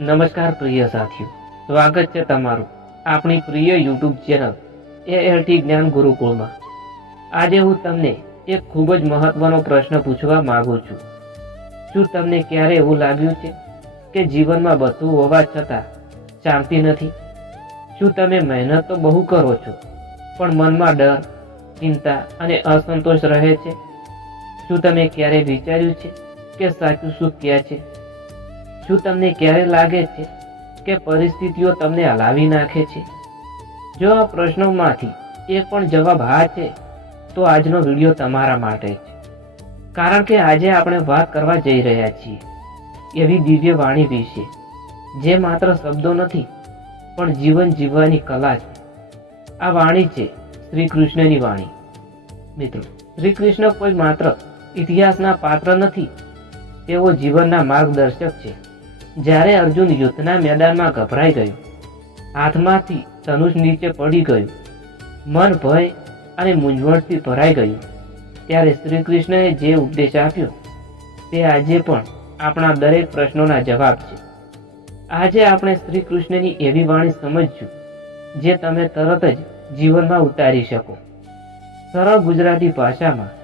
નમસ્કાર પ્રિય સાથીઓ, સ્વાગત છે તમારું આપણી પ્રિય યુટ્યુબ ચેનલ એએલટી જ્ઞાન ગુરુકુળમાં. આજે હું તમને એક ખૂબ જ મહત્વનો પ્રશ્ન પૂછવા માંગુ છું. શું તમને ક્યારે એવું લાગ્યું છે કે જીવનમાં બધું હોવા છતાં શાંતિ નથી? શું તમે મહેનત તો બહુ કરો છો, પણ મનમાં ડર, ચિંતા અને અસંતોષ રહે છે? શું તમે ક્યારે વિચાર્યું છે કે સાચું સુખ ક્યાં છે? શું તમને ક્યારે લાગે છે કે પરિસ્થિતિઓ તમને હલાવી નાખે છે? જો આ પ્રશ્નોમાંથી એક પણ જવાબ હા છે, તો આજનો વિડીયો તમારા માટે છે. કારણ કે આજે આપણે વાત કરવા જઈ રહ્યા છીએ એવી દિવ્ય વાણી વિશે, જે માત્ર શબ્દો નથી પણ જીવન જીવવાની કલા છે. આ વાણી છે શ્રી કૃષ્ણની વાણી. મિત્રો, શ્રી કૃષ્ણ કોઈ માત્ર ઇતિહાસના પાત્ર નથી, તેઓ જીવનના માર્ગદર્શક છે. જ્યારે અર્જુન યુદ્ધના મેદાનમાં ગભરાઈ ગયો, હાથમાંથી ધનુષ નીચે પડી ગયું, મન ભય અને મૂંઝવણથી ભરાઈ ગયું, ત્યારે શ્રી કૃષ્ણએ જે ઉપદેશ આપ્યો તે આજે પણ આપણા દરેક પ્રશ્નોના જવાબ છે. આજે આપણે શ્રી કૃષ્ણની એવી વાણી સમજશું જે તમે તરત જ જીવનમાં ઉતારી શકો, સરળ ગુજરાતી ભાષામાં,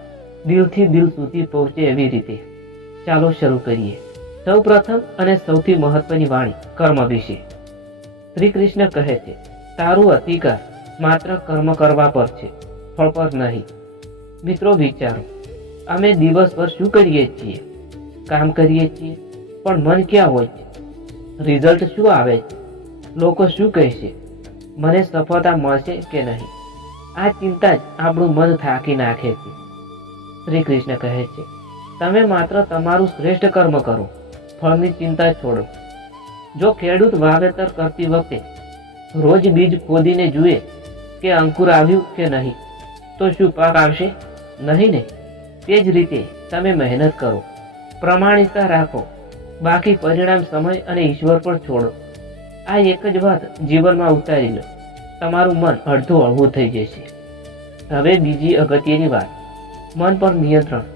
દિલથી દિલ સુધી પહોંચે એવી રીતે. ચાલો શરૂ કરીએ. સૌ પ્રથમ અને સૌથી મહત્વની વાણી કર્મ વિશે. શ્રી કૃષ્ણ કહે છે, તારું અધિકાર માત્ર કર્મ કરવા પર છે, ફળ પર નહીં. મિત્રો વિચારો, અમે દિવસભર શું કરીએ છીએ? કામ કરીએ છીએ, પણ મન ક્યાં હોય છે? રિઝલ્ટ શું આવે છે? લોકો શું કહેશે? મને સફળતા મળશે કે નહીં? આ ચિંતા જ આપણું મન થાકી નાખે છે. શ્રી કૃષ્ણ કહે છે, તમે માત્ર તમારું શ્રેષ્ઠ કર્મ કરો, ફળની ચિંતા છોડો. જો ખેડૂત વાવેતર કરતી વખતે રોજ બીજ ખોદીને જુએ કે અંકુર આવ્યું કે નહીં, તો શું પાક આવશે? નહીં ને? તે જ રીતે તમે મહેનત કરો, પ્રમાણિકતા રાખો, બાકી પરિણામ સમય અને ઈશ્વર પર છોડો. આ એક જ વાત જીવનમાં ઉતારી લો, તમારું મન અડધું હળવું થઈ જશે. હવે બીજી અગત્યની વાત, મન પર નિયંત્રણ.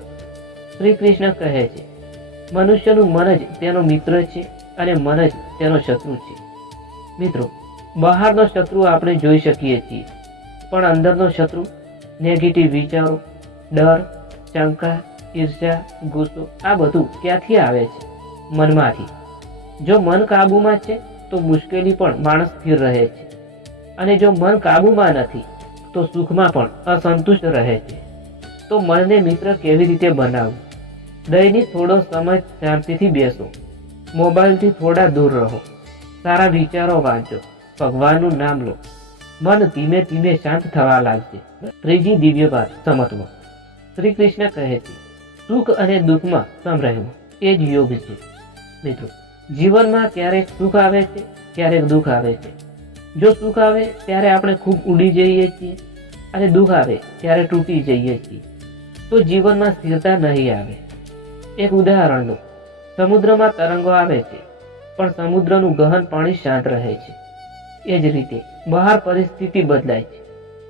શ્રી કૃષ્ણ કહે છે, મનુષ્યનું મન જ તેનો મિત્ર છે અને મન જ તેનો શત્રુ છે. મિત્રો, બહારનો શત્રુ આપણે જોઈ શકીએ છીએ, પણ અંદરનો શત્રુ, નેગેટિવ વિચારો, ડર, શંકા, ઈર્ષ્યા, ગુસ્સો, આ બધું ક્યાંથી આવે છે? મનમાંથી. જો મન કાબૂમાં છે તો મુશ્કેલી પણ માણસ સ્થિર રહે છે, અને જો મન કાબૂમાં નથી તો સુખમાં પણ અસંતુષ્ટ રહે છે. તો મનને મિત્ર કેવી રીતે બનાવવું? દૈનિક થોડો સમય શાંતિથી બેસો, મોબાઈલથી થોડા દૂર રહો, સારા વિચારો વાંચો, ભગવાનનું નામ લો, મન ધીમે ધીમે શાંત થવા લાગશે. ત્રીજી દિવ્ય વાત, સમત્વ. શ્રી કૃષ્ણ કહે છે, સુખ અને દુઃખમાં સમ રહેવું એ જ યોગ છે. મિત્રો, જીવનમાં ક્યારેક સુખ આવે છે, ક્યારેક દુઃખ આવે છે. જો સુખ આવે ત્યારે આપણે ખૂબ ઉડી જઈએ છીએ, અને દુઃખ આવે ત્યારે તૂટી જઈએ છીએ. તો જીવનમાં સ્થિરતા નહીં આવે. એક ઉદાહરણ લો. સમુદ્રમાં તરંગો આવે છે, પણ સમુદ્રનું ગહન પાણી શાંત રહે છે. એ જ રીતે બહાર પરિસ્થિતિ બદલાય છે,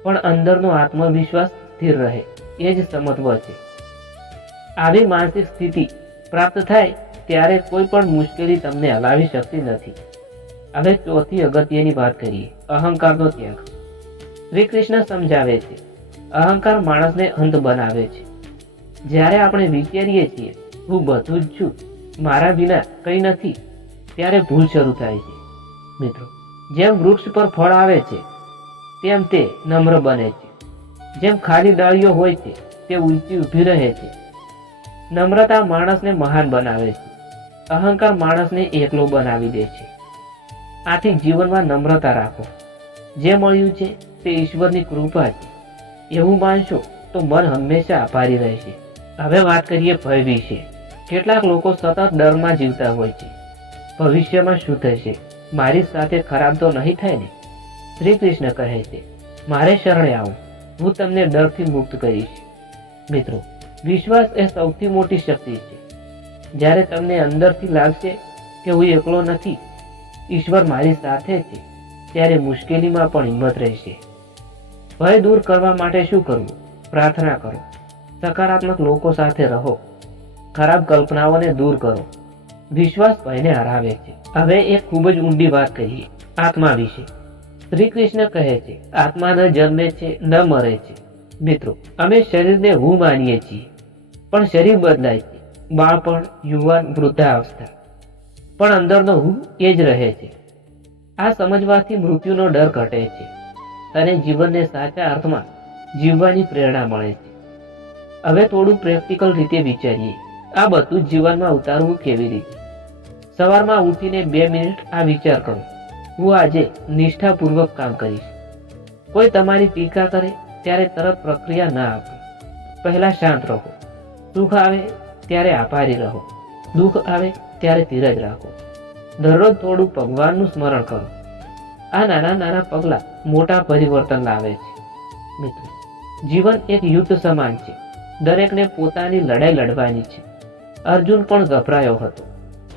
પણ અંદરનો આત્મવિશ્વાસ સ્થિર રહે. એ જ સમત્વ છે. આવી માનસિક સ્થિતિ પ્રાપ્ત થાય ત્યારે કોઈ પણ મુશ્કેલી તમને હલાવી શકતી નથી. હવે ચોથી અગત્યની વાત કરીએ, અહંકારનો ત્યાગ. શ્રી કૃષ્ણ સમજાવે છે, અહંકાર માણસને અંધ બનાવે છે. જ્યારે આપણે વિચારીએ છીએ હું બધું જ છું, મારા વિના કંઈ નથી, ત્યારે ભૂલ શરૂ થાય છે. મિત્રો, જેમ વૃક્ષ પર ફળ આવે છે તેમ તે નમ્ર બને છે. જેમ ખાલી ડાળીઓ હોય છે તે ઊંચી ઊભી રહે છે. નમ્રતા માણસને મહાન બનાવે છે, અહંકાર માણસને એકલો બનાવી દે છે. આથી જીવનમાં નમ્રતા રાખો. જે મળ્યું છે તે ઈશ્વરની કૃપા છે, એવું માનશો તો મન હંમેશા આભારી રહેશે. હવે વાત કરીએ ભય વિશે. કેટલાક લોકો સતત ડરમાં જીવતા હોય છે. ભવિષ્યમાં શું થશે? મારી સાથે ખરાબ તો નહીં થાય ને? શ્રી કૃષ્ણ કહે છે, મારે શરણે આવો, હું તમને ડરથી મુક્ત કરીશ. મિત્રો, વિશ્વાસ એ સૌથી મોટી શક્તિ છે. જ્યારે તમને અંદરથી લાગશે કે હું એકલો નથી, ઈશ્વર મારી સાથે છે, ત્યારે મુશ્કેલીમાં પણ હિંમત રહેશે. ભય દૂર કરવા માટે શું કરવું? પ્રાર્થના કરો, સકારાત્મક લોકો સાથે રહો, ખરાબ કલ્પનાઓને દૂર કરો, વિશ્વાસ ભયને હરાવે છે. હવે એક ખૂબ જ ઊંડી વાત કહીએ આત્મા વિશે. શ્રી કૃષ્ણ કહે છે આત્મા ન જન્મે છે ન મરે છે. મિત્રો, અમે શરીરને હું માનીએ છીએ, પણ શરીર બદલાય છે. બાળપણ, યુવાન, વૃદ્ધાવસ્થા, પણ અંદરનો હું એ જ રહે છે. આ સમજવાથી મૃત્યુનો ડર ઘટે છે અને જીવનને સાચા અર્થમાં જીવવાની પ્રેરણા મળે છે. હવે થોડું પ્રેક્ટિકલ રીતે વિચારીએ, આ બધું જ જીવનમાં ઉતારવું કેવી રીતે? સવારમાં ઉઠીને 2 મિનિટ આ વિચાર કરો, હું આજે નિષ્ઠાપૂર્વક કામ કરીશ. કોઈ તમારી ટીકા કરે ત્યારે તરત પ્રક્રિયા ના આપો. પહેલા શાંત રહો. સુખ આવે ત્યારે આભારી રહો, દુઃખ આવે ત્યારે ધીરજ રાખો. દરરોજ થોડું ભગવાનનું સ્મરણ કરો. આ નાના નાના પગલાં મોટા પરિવર્તન લાવે છે. મિત્રો, જીવન એક યુદ્ધ સમાન છે. દરેકને પોતાની લડાઈ લડવાની છે. અર્જુન પણ ગભરાયો હતો,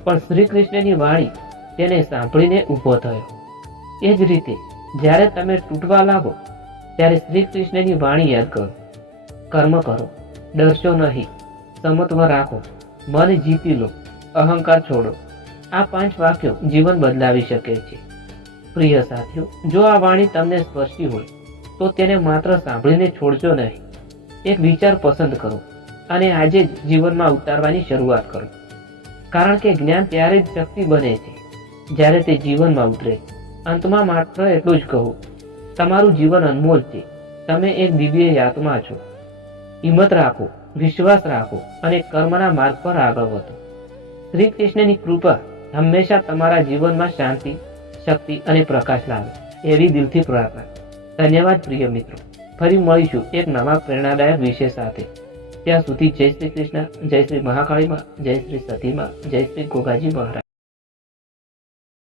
પણ શ્રી કૃષ્ણની વાણી તેને સાંભળીને ઊભો થયો. એ જ રીતે જ્યારે તમે તૂટવા લાગો ત્યારે શ્રી કૃષ્ણની વાણી યાદ કરો. કર્મ કરો, ડરશો નહીં, સમત્વ રાખો, મન જીતી લો, અહંકાર છોડો. આ 5 વાક્યો જીવન બદલાવી શકે છે. પ્રિય સાથીઓ, જો આ વાણી તમને સ્પર્શી હોય તો તેને માત્ર સાંભળીને છોડશો નહીં. એક વિચાર પસંદ કરો અને આજે જ જીવનમાં ઉતારવાની શરૂઆત કરો. કારણ કે જ્ઞાન ત્યારે જ શક્તિ બને છે જ્યારે તે જીવનમાં ઉતરે. અંતમાં માત્ર એટલું જ કહું, તમારું જીવન અનમોલ છે. તમે એક દિવ્ય આત્મા છો. હિંમત રાખો, વિશ્વાસ રાખો અને કર્મના માર્ગ પર આગળ વધો. શ્રી કૃષ્ણની કૃપા હંમેશા તમારા જીવનમાં શાંતિ, શક્તિ અને પ્રકાશ લાવે, એવી દિલથી પ્રાર્થના. ધન્યવાદ પ્રિય મિત્રો. ફરી મળીશું એક નવા પ્રેરણાદાયક વિષય સાથે. ત્યાં સુધી જય શ્રી કૃષ્ણ, જય શ્રી મહાકાળીમાં, જય શ્રી સતીમાં, જય શ્રી ગોગાજી મહારાજ.